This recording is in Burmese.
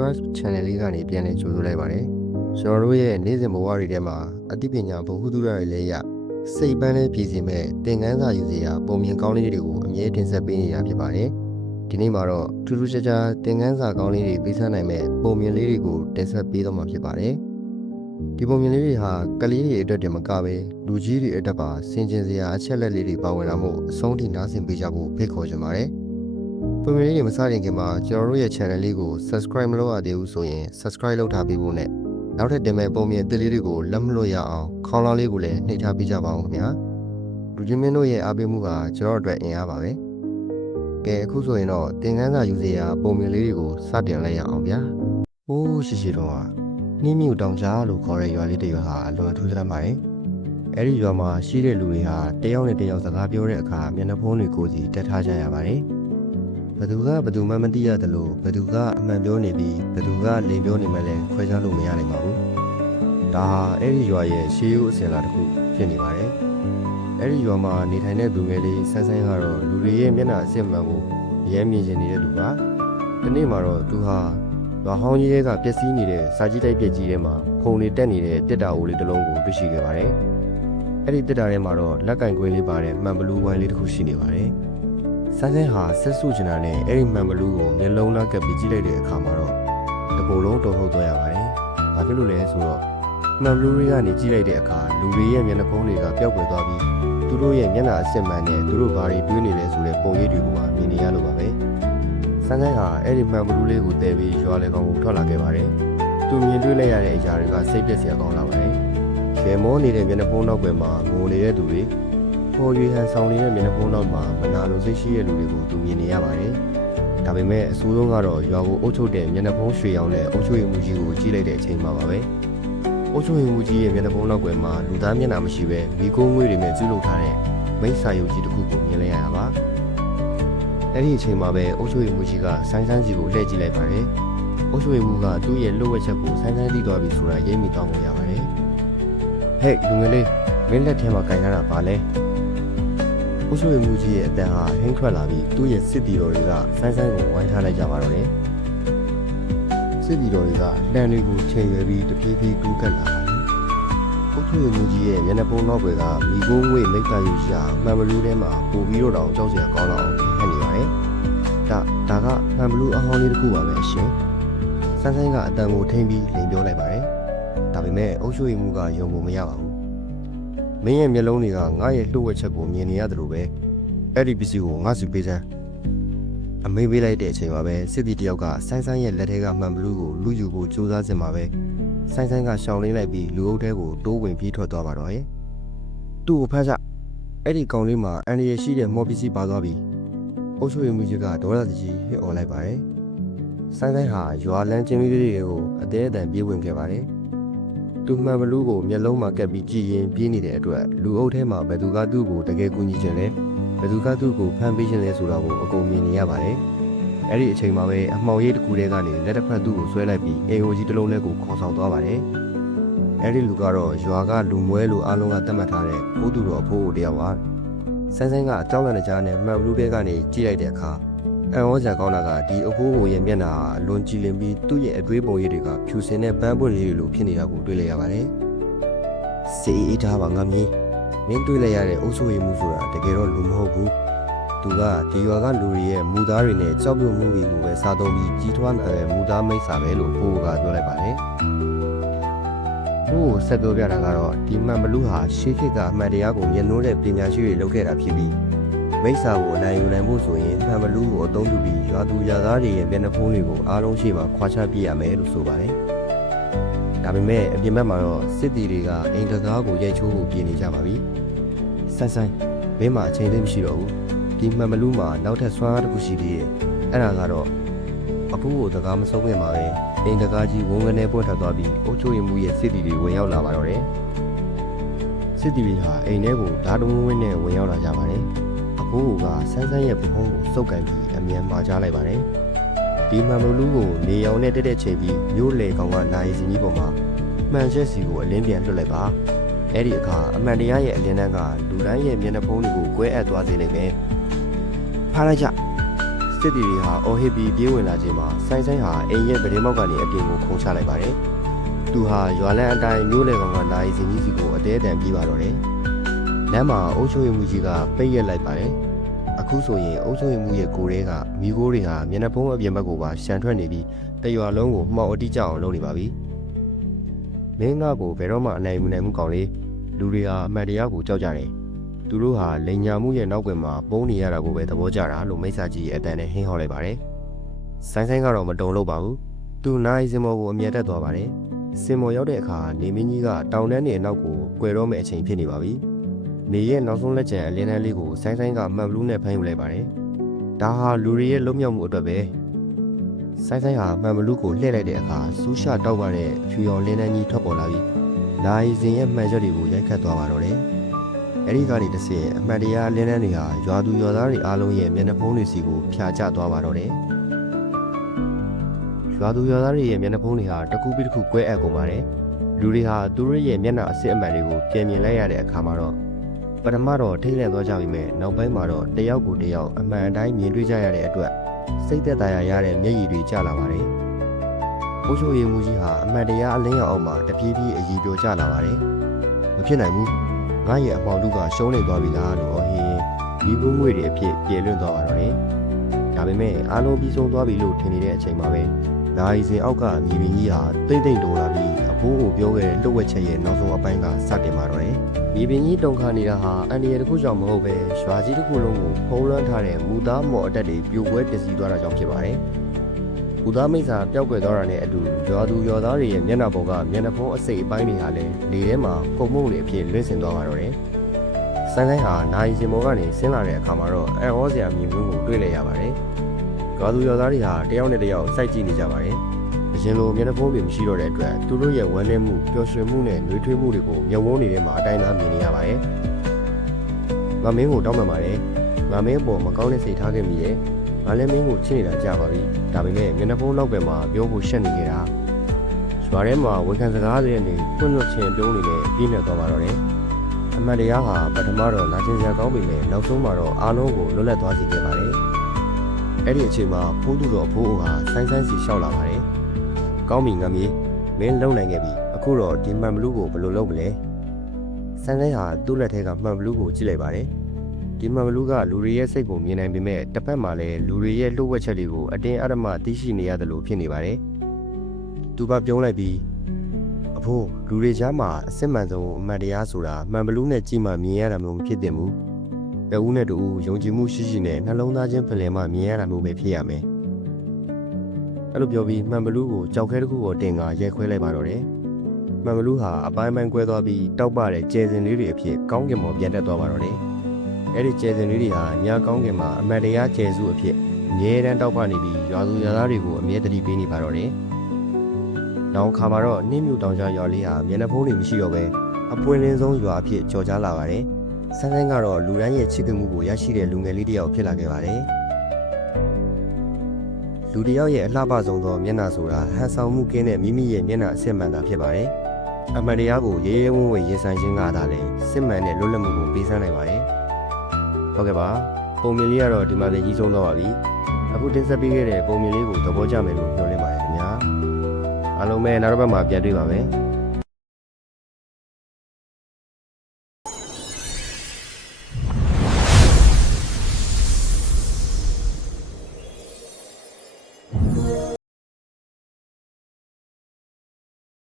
Universe Channel လေးကနေပြန်လည်ကြိုဆိုလိုက်ပါတယ်ကျွန်တော်တို့ရဲ့နေ့စဉ်ဘဝတွေထဲမှာအသိပညာဘ ഹു တုရတွေလည်းရစိတ်ပန်းလေးပြည်စီမဲ့သင်ခန်းစာယူစရာပုံမြင်ကောင်းလေးတွေကိုအမြဲတင်ဆက်ပေးနေတာဖြစ်ပါတယ်ဒီနေ့မှာတော့ထူးထူးခြားခြားသင်ခန်းစာကောင်းလေးတွေပေးစမ်းနိုင်မဲ့ပုံမြင်လေးတွေကိုတင်ဆက်ပေးတော့မှာဖြစ်ပါတယ်ဒီပုံမြင်လေးတွေဟာကလေးတွေအတွက်တည်းမကပဲလူကြီးတွေအတွက်ပါဆင်ခြင်စရာအချက်လက်လေးတွေပါဝင်လာမှုအဆုံးထိနားဆင်ပေးကြဖို့ဖိတ်ခေါ်ချင်ပါတယ်ပုံမြင်လေးတွေမစတင်ခင်မှာကျွန်တော်တို့ရဲ့ channel လေးကို subscribe မလုပ်ရသေးဘူးဆိုရင် subscribe လုပ်ထားပေးဖို့နဲ့နောက်ထပ်တင်မဲ့ပုံမြင်အသစ်လေးတွေကိုလက်မလွတ်ရအောင်ခေါင်းလောင်းလေးကိုလည်းနှိပ်ထားပေးကြပါဦးခင်ဗျာလူချင်းမင်းတို့ရဲ့အားပေးမှုကကျွန်တော်အတွက်အင်အားပါပဲကဲအခုဆိုရင်တော့သင်ခန်းစာယူစရာပုံမြင်လေးတွေကိုစတင်လိုက်ရအောင်ဗျာဟိုးရှိတော့ဟာနှင်းမြူတောင်ကြားလို့ခေါ်တဲ့ရွာလေးတစ်ရွာဟာအလွန်ထူးဆန်းပါတယ်အဲ့ဒီရွာမှာရှိတဲ့လူတွေဟာတယောက်နဲ့တယောက်စကားပြောတဲ့အခါမျက်နှာဖုံးတွေကိုစီတက်ထားကြရပါတယ်ဘသူကဘသူမှမသိရတယ်လို့ဘသူကအမှန်ပြောနေပြီးဘသူကလိမ်ပြောနေမှလည်းခွဲခြားလို့မရနိုင်ပါဘူးဒါဟာအဲ့ဒီရွာရဲ့ရှေးရိုးအစဉ်အလာတစ်ခုဖြစ်နေပါတယ်အဲ့ဒီရွာမှာနေထိုင်တဲ့သူငယ်လေးဆန်းဆန်းကတော့လူတွေရဲ့မျက်နှာအစစ်မှန်ကိုရဲမြင်ကျင်နေတဲ့လူပါဒီနေ့မှာတော့သူဟာရွာဟောင်းကြီးတွေကပျက်စီးနေတဲ့စာကြီးတိုက်ပစ်ကြီးထဲမှာဖုန်လေးတက်နေတဲ့တစ်တာအိုးလေးတစ်လုံးကိုတွေ့ရှိခဲ့ပါတယ်အဲ့ဒီတစ်တာထဲမှာတော့လက်ကင်ကွင်းလေးပါတဲ့မှန်ဘလူးဝိုင်းလေးတစ်ခုရှိနေပါတယ်ဆန်းဆန်းဟာဆက်စုချင်တာနဲ့အဲ့ဒီမှန်ဘလူးကိုမျက်လုံးလားကပ်ပြီးကြည့်လိုက်တဲ့အခါမှာတော့တပုံလုံးတုန်ထုတ်သွားရပါတယ်။ဘာဖြစ်လို့လဲဆိုတော့မှန်ဘလူးတွေကနေကြည့်လိုက်တဲ့အခါလူတွေရဲ့မျက်နှာဖုံးတွေကပျောက်ကွယ်သွားပြီးသူတို့ရဲ့မျက်နှာအစစ်မှန်နဲ့သူတို့ဘာတွေတွေးနေလဲဆိုတဲ့ပုံရိပ်တွေကိုပါမြင်နေရလို့ပါပဲ။ဆန်းဆန်းဟာအဲ့ဒီမှန်ဘလူးလေးကိုတည်ပြီးရွာလေကောင်ကိုထွက်လာခဲ့ပါတယ်။သူမြင်တွေ့လိုက်ရတဲ့အရာတွေကစိတ်ပြည့်စရာကောင်းလာပါတယ်။ရေမောနေတဲ့မျက်နှာဖုံးနောက်ွယ်မှာငိုနေတဲ့သူတွေပေါ်ရွေဟန်ဆောင်နေတဲ့မျက်နှာဖုံးနောက်မှာမနာလိုစိတ်ရှိတဲ့လူတွေကိုသူမြင်နေရပါတယ်။ဒါပေမဲ့အဆိုးဆုံးကတော့ရွာကိုအုပ်ချုပ်တဲ့မျက်နှာဖုံးရွှေရောင်နဲ့အုပ်ချုပ်ရေးမှူးကြီးကိုကြည့်လိုက်တဲ့အချိန်မှာပါပဲ။အုပ်ချုပ်ရေးမှူးကြီးရဲ့မျက်နှာဖုံးနောက်ွယ်မှာလူသားမျက်နှာမရှိပဲမိကုန်းငွေတွေနဲ့ကျူးလုပ်ထားတဲ့မိတ်ဆာယုတ်ကြီးတစ်ခုကိုမြင်လိုက်ရတာပါ။အဲ့ဒီအချိန်မှာပဲအုပ်ချုပ်ရေးမှူးကြီးကဆိုင်းဆန်းစီကိုလှည့်ကြည့်လိုက်ပါတယ်။အုပ်ချုပ်ရေးမှူးကသူ့ရဲ့လှုပ်ဝက်ချက်ကိုဆိုင်းဆန်းသိသွားပြီဆိုတာရိပ်မိသွားပုံရပါတယ်။ဟဲ့လူငယ်လေးမင်းလက်ထဲမှာကင်ထားတာပါလဲ။အုပ်ချုပ်ရေးမှူးကြီးရဲ့အတန်ဟာဟင်းထွက်လာပြီးသူ့ရဲ့စစ်တီတော်တွေကဆိုင်းဆိုင်းကိုဝိုင်းထားလိုက်ကြပါတော့တယ်။စစ်တီတော်တွေကလမ်းတွေကိုချိန်ရွယ်ပြီးတဖြည်းဖြည်းကူးကပ်လာပါတယ်။အုပ်ချုပ်ရေးမှူးကြီးရဲ့မျက်နှာပုံနောက်ွယ်ကမိကုန်းငွေမိတ်ကယူရှာမှန်ဘလူးထဲမှာပို့ပြီးတော့တောင်ကြောက်စရာကောင်းတော့အောင်ထင်ဟပ်နေပါတယ်။ဒါကမှန်ဘလူးအဟောင်းလေးတစ်ခုပါပဲရှင်။ဆိုင်းဆိုင်းကအတန်ကိုထိမ့်ပြီးလိန်ပြောလိုက်ပါတယ်။ဒါပေမဲ့အုပ်ချုပ်ရေးမှူးကယုံဖို့မရပါဘူးမင်းရဲ့မျက်လုံးတွေကငါ့ရဲ့လှုပ်ဝက်ချက်ကိုမြင်နေရတယ်လို့ပဲအဲ့ဒီပစ္စည်းကိုငါ့စုပေးစမ်းအမေးပေးလိုက်တဲ့အချိန်မှာပဲစစ်တီတယောက်ကဆိုင်းဆိုင်းရဲ့လက်ထဲကမှန်ဘလူးကိုလူယူဖို့ကြိုးစားစင်မှာပဲဆိုင်းဆိုင်းကရှောင်လင်းလိုက်ပြီးလူအုပ်ထဲကိုတိုးဝင်ပြေးထွက်သွားပါတော့ရဲ့သူ့ကိုဖမ်းစအဲ့ဒီကောင်လေးမှာအန်ဒီရရှိတဲ့မော်ပစ္စည်းပါသွားပြီအုပ်ချုပ်ရေးမှူးကြီးကဒေါ်လာကြီးဟစ်អော်လိုက်ပါတယ်ဆိုင်းဆိုင်းဟာရွာလန်းချင်းလေးတွေကိုအသေးအတန်ပြေးဝင်ခဲ့ပါတယ်သူမှန်ဘလူးကိုမျက်လုံးမှာကပ်ပြီးကြည်ရင်ပြေးနေတဲ့အတွက်လူအုပ်ထဲမှာဘယ်သူကသူ့ကိုတကယ်ကူညီခြင်းလဲဘယ်သူကသူ့ကိုဖမ်းပေးခြင်းလဲဆိုတာကိုအကုန်မြင်နေရပါတယ်။အဲ့ဒီအချိန်မှာပဲအမှောင်ရိပ်တစ်ခုတည်းကနေလက်တစ်ဖက်သူ့ကိုဆွဲလိုက်ပြီးအိမ်ဟိုကြီးတစ်လုံးလေးကိုခေါ်ဆောင်သွားပါတယ်။အဲ့ဒီလူကတော့ရွာကလူမွဲလို့အားလုံးကသတ်မှတ်ထားတဲ့ဘိုးသူတော်အဖိုးကိုတယောက်ပါ။ဆိုင်းဆိုင်းကအကြောင်းလန့်ကြားနဲ့မှန်ဘလူးတဲကနေကြည့်လိုက်တဲ့အခါအံ့ဩစရာကောင်းတာကဒီအဖိုးကိုရဲ့မျက်နှာအလွန်ကြည်လင်ပြီးသူ့ရဲ့အတွေးပုံရိပ်တွေကဖြူစင်တဲ့ပန်းပွင့်လေးတွေလိုဖြစ်နေတာကိုတွေ့လိုက်ရပါတယ်။စေးအေးထားပါငါမင်းမင်းတွေ့လိုက်ရတဲ့အုပ်ချုပ်ရေးမှုဆိုတာတကယ်တော့လူမဟုတ်ဘူး။သူကဒီရွာကလူတွေရဲ့မူသားတွေနဲ့ကြောက်ရွံ့မှုတွေကိုပဲစားသုံးပြီးကြီးထွားတဲ့မူသားမိတ်ဆာပဲလို့ဘိုးကပြောလိုက်ပါတယ်။ဘိုးဆက်ပြောပြတာကတော့ဒီမှန်ဘလူးဟာရှေးခေတ်ကအမှန်တရားကိုမြင်နိုးတဲ့ပညာရှိတွေလုပ်ခဲ့တာဖြစ်ပြီးမိစ္ဆာကိုအနိုင်ယူနိုင်ဖို့ဆိုရင်မှန်ဘလူးကိုအသုံးပြုပြီးရွာသူရွာသားတွေရဲ့မျက်နှာဖုံးတွေကိုအားလုံးရှိမှခွာချပြရမယ်လို့ဆိုပါတယ်။ဒါပေမဲ့အပြင်ဘက်မှာတော့စစ်တီတွေကအိမ်တကားကိုရိုက်ချိုးဖို့ပြင်နေကြပါပြီ။ဆိုင်းဆိုင်းဘင်းမှာအချိန်သိမရှိတော့ဘူး။ဒီမှန်ဘလူးမှာနောက်ထပ်ဆွမ်းအားတစ်ခုရှိသေးတယ်။အဲ့ဒါကတော့အဖိုးကိုတကားမဆုံးခင်မှာပဲအိမ်တကားကြီးဝုန်းကနေပွင့်ထွက်သွားပြီးအုပ်ချုပ်ရေးမှူးရဲ့စစ်တီတွေဝင်ရောက်လာပါတော့တယ်။စစ်တီတွေဟာအိမ်ထဲကိုဓာတ်တုံးဝင်းနဲ့ဝင်ရောက်လာကြပါတယ်။ဘိုးကဆန်းဆန်းရဲ့ပခုံးကိုစုပ်ကန်ပြီးအမြန်မှာချလိုက်ပါတယ်။ဒီမှန်ဘလူးကိုနေရောင်နဲ့တက်ချိန်ပြီးမျိုးလေကောင်ကနိုင်စီကြီးပေါ်မှာမှန်ချက်စီကိုအလင်းပြန်လွှတ်လိုက်ပါ။အဲ့ဒီအခါအမှန်တရားရဲ့အလင်းတန်းကလူတိုင်းရဲ့မျက်နှာဖုံးတွေကိုကွဲအပ်သွားစေလိမ့်မယ်။ဖားလိုက်ကြ။ဆ စစ်တီတွေဟာအော်ဟစ်ပြီးပြေးဝင်လာခြင်းမှာဆိုင်ဆိုင်ဟာအိမ်ရဲ့ဗဒင်းမောက်ကနေအပြင်ကိုခုန်ချလိုက်ပါတယ်။သူဟာရွာလန်းအတိုင်းမျိုးလေကောင်ကနိုင်စင်ကြီးစီကိုအသေးအတန်ပြေးပါတော့တယ်။လမ်းမှာအုပ်ချုပ်ရေးမှူးကြီးကပိတ်ရက်လိုက်ပါတယ်။အခုဆိုရင်အုပ်ချုပ်ရေးမှူးရဲ့ကိုယ်တွေကမိခိုးတွေဟာမျက်နှာဖုံးအပြင်ဘက်ကိုပါရှန်ထွက်နေပြီးတရွာလုံးကိုမှောက်အတိကျအောင်လုပ်နေပါပြီ။မင်းငါကိုဘယ်တော့မှအနိုင်မနိုင်မှုကောင်းလေလူတွေဟာအမှတ်တရားကိုကြောက်ကြတယ်။သူတို့ဟာလိန်ညာမှုရဲ့နောက်ကွယ်မှာပုံနေရတာကိုပဲသဘောကျတာလို့မိစ္ဆာကြီးရဲ့အတန်နဲ့ဟင်းဟောလိုက်ပါတယ်။ဆိုင်ဆိုင်ကတော့မတုံလို့ပါဘူး။သူနိုင်စင်မော်ကိုအမြဲတက်သွားပါတယ်။စင်မော်ရောက်တဲ့အခါနေမင်းကြီးကတောင်တန်းနေအနောက်ကိုကွယ်တော့မဲ့အချိန်ဖြစ်နေပါပြီ။နေရဲ့နောက်ဆုံးလက်ကျန်အလင်းတန်းလေးကိုဆိုင်ဆိုင်ကမှန်ဘလူးနဲ့ဖမ်းယူလိုက်ပါတယ်။ဒါဟာလူတွေရဲ့လွတ်မြောက်မှုအတွက်ပဲ။ဆိုင်ဆိုင်ဟာမှန်ဘလူးကိုလှည့်လိုက်တဲ့အခါစူးရှတောက်ပါတဲ့ဖြူရောင်လင်းတန်းကြီးထွက်ပေါ်လာပြီးနိုင်စင်ရဲ့မှန်ချက်တွေကိုရိုက်ခတ်သွားပါတော့တယ်။အဲဒီကနေတစ်ဆင့်အမှတ်တရားလင်းတန်းတွေဟာရွာသူရွာသားတွေအားလုံးရဲ့မျက်နှာဖုံးတွေစီကိုဖျာချသွားပါတော့တယ်။ရွာသူရွာသားတွေရဲ့မျက်နှာဖုံးတွေဟာတစ်ခုပြီးတစ်ခုကွဲအပ်ကုန်ပါတယ်။လူတွေဟာသူတို့ရဲ့မျက်နှာအစစ်အမှန်တွေကိုပြင်မြင်လိုက်ရတဲ့အခါမှာတော့ပထမတော့ထိတ်လန့်သွားကြပြီမဲ့နောက်ပိုင်းမှာတော့တယောက်ကိုတယောက်အမှန်အတိုင်းမြင်တွေ့ကြရတဲ့အတွက်စိတ်သက်သာရတဲ့မျက်ရည်တွေကျလာပါတယ်။ဘိုးချိုရီမူကြီးဟာအမှန်တရားအလင်းရောင်အောက်မှာတပြေးပြေးအည်ပြိုကျလာပါတယ်။မဖြစ်နိုင်ဘူး။ငါရဲ့အပေါင်တို့ကရှုံးနေသွားပြီလားလို့ဟင်းဒီကုန်းငွေတွေအဖြစ်ပြေလွင့်သွားပါတော့တယ်။ဒါပေမဲ့အားလုံးပြီးဆုံးသွားပြီလို့ထင်နေတဲ့အချိန်မှာပဲနိုင်စင်အောက်ကမြေပြင်ကြီးဟာတိတ်တိတ်တိုးလာပြီးအဖိုးကိုပြောခဲ့တဲ့လှုပ်ဝက်ချက်ရဲ့နောက်ဆုံးအပိုင်းကစတင်มาတော့တယ်။မြေပြင်ကြီးတုန်ခါနေတာဟာအန်ဒီရတစ်ခုကြောင့်မဟုတ်ပဲရွာကြီးတစ်ခုလုံးကိုဖုံးလွှမ်းထားတဲ့မူသားမော်အတက်တွေပြိုကွဲပျက်စီးသွားတာကြောင့်ဖြစ်ပါတယ်။မူသားမိစ္ဆာပျောက်ကွယ်သွားတာနဲ့အတူရွာသူရွာသားတွေရဲ့မျက်နှာပေါ်ကမျက်နှာဖုံးအစိတ်အပိုင်းတွေဟာလည်းလေထဲမှာပုံမှုန့်တွေအဖြစ်လွင့်ဆင်သွားပါတော့တယ်။ဆိုင်ဆိုင်ဟာနိုင်စင်မော်ကနေဆင်းလာတဲ့အခါမှာတော့အံ့ဩစရာမြင်ကွင်းကိုတွေ့လိုက်ရပါတယ်။ရွာသူရွာသားတွေဟာတယောက်နဲ့တယောက်စိုက်ကြည့်နေကြပါတယ်။အရင်လိုမျက်နှာဖုံးတွေမရှိတော့တဲ့အတွက်သူတို့ရဲ့ဝမ်းနည်းမှုပျော်ရွှင်မှုနဲ့နှွေးထွေးမှုတွေကိုမျက်ဝန်းတွေထဲမှာအတိုင်းသားမြင်နေရပါတယ်။ငါမင်းကိုတောင်းပန်ပါတယ်။ငါမင်းအပေါ်မကောင်းတဲ့စိတ်ထားခဲ့မိရဲ့။ငါလည်းမင်းကိုချစ်နေတာကြာပါပြီ။ဒါပေမဲ့မျက်နှာဖုံးနောက်ဘက်မှာပြောဖို့ရှက်နေကြတာ။ရွာထဲမှာဝန်ခံစကားတွေနဲ့တွန့်လွတ်ခြင်းပြုံးနေနဲ့ပြင်းနေသွားပါတော့တယ်။အမှန်တရားဟာပထမတော့နာကျင်စရာကောင်းပေမဲ့နောက်ဆုံးမှာတော့အားလုံးကိုလွတ်လပ်သွားစေခဲ့ပါတယ်။အဲ့ဒီအချိန်မှာဖိုးသူတော်ဖိုးအိုဟာဆိုင်းဆိုင်းစီလျှောက်လာပါတယ်။ကောင်းပြီငါမင်းမင်းလုံနိုင်ခဲ့ပြီ။အခုတော့ဒီမှန်ဘလူးကိုဘယ်လိုလုပ်မလဲ။ဆိုင်းဆိုင်းဟာသူ့လက်ထဲကမှန်ဘလူးကိုကြည့်လိုက်ပါတယ်။ဒီမှန်ဘလူးကလူတွေရဲ့စိတ်ကိုမြင်နိုင်ပေမဲ့တစ်ဖက်မှာလည်းလူတွေရဲ့လှုပ်ဝက်ချက်တွေကိုအတင်းအဓမ္မသိရှိနေရတယ်လို့ဖြစ်နေပါတယ်။သူကပြုံးလိုက်ပြီးအဖိုးလူတွေကြားမှာအစစ်မှန်ဆုံးအမှန်တရားဆိုတာမှန်ဘလူးနဲ့ကြည့်မှမြင်ရတာမျိုးမဖြစ်သင့်ဘူး။တဦးနဲ့တဦးယုံကြည်မှုရှိရှိနဲ့နှလုံးသားချင်းဖလှယ်မှမြင်ရတာမျိုးပဲဖြစ်ရမယ်။အဲ့လိုပြောပြီးမှန်ဘလူးကိုကြောက်ခဲတစ်ခုကိုတင်ကရဲခွဲလိုက်ပါတော့တယ်။မှန်ဘလူးဟာအပိုင်းပိုင်းကွဲသွားပြီးတောက်ပတဲ့ကျဲစင်လေးတွေအဖြစ်ကောင်းကင်ပေါ်ပြန်တက်သွားပါတော့တယ်။အဲ့ဒီကျဲစင်လေးတွေဟာညကောင်းကင်မှာအမှန်တရားကျဲစုအဖြစ်အမြဲတမ်းတောက်ပနေပြီးရွာသူရွာသားတွေကိုအမြဲတတိပေးနေပါတော့တယ်။နောက်ခါမှာတော့နှင်းမြူတောင်ကြားရွာလေးဟာမျက်နှာဖုံးတွေမရှိတော့ပဲအပွင့်လင်းဆုံးရွာအဖြစ်ကြော်ကြားလာပါတယ်။ဆန်းဆန်းကတော့လူတိုင်းရဲ့ချစ်ခင်မှုကိုရရှိတဲ့လူငယ်လေးတစ်ယောက်ဖြစ်လာခဲ့ပါတယ်။လူတစ်ယောက်ရဲ့အလှပဆုံးသောမျက်နှာဆိုတာဟန်ဆောင်မှုကင်းတဲ့မိမိရဲ့မျက်နှာအစစ်မှန်တာဖြစ်ပါတယ်။အမှန်တရားကိုရဲရဲဝံ့ဝံ့ရင်ဆိုင်ခြင်းကသာလဲစစ်မှန်တဲ့လွတ်လပ်မှုကိုပေးစမ်းနိုင်ပါတယ်။ဟုတ်ကဲ့ပါပုံမြင်လေးကတော့ဒီမှာလည်းကြီးဆုံးတော့ပါပြီအခုတင်ဆက်ပေးခဲ့တဲ့ပုံမြင်လေးကိုသဘောကျမယ်လို့ပြောလင်းပါတယ်ခင်ဗျာအားလုံးပဲနောက်တစ်ပတ်မှာပြန်တွေ့ပါမယ်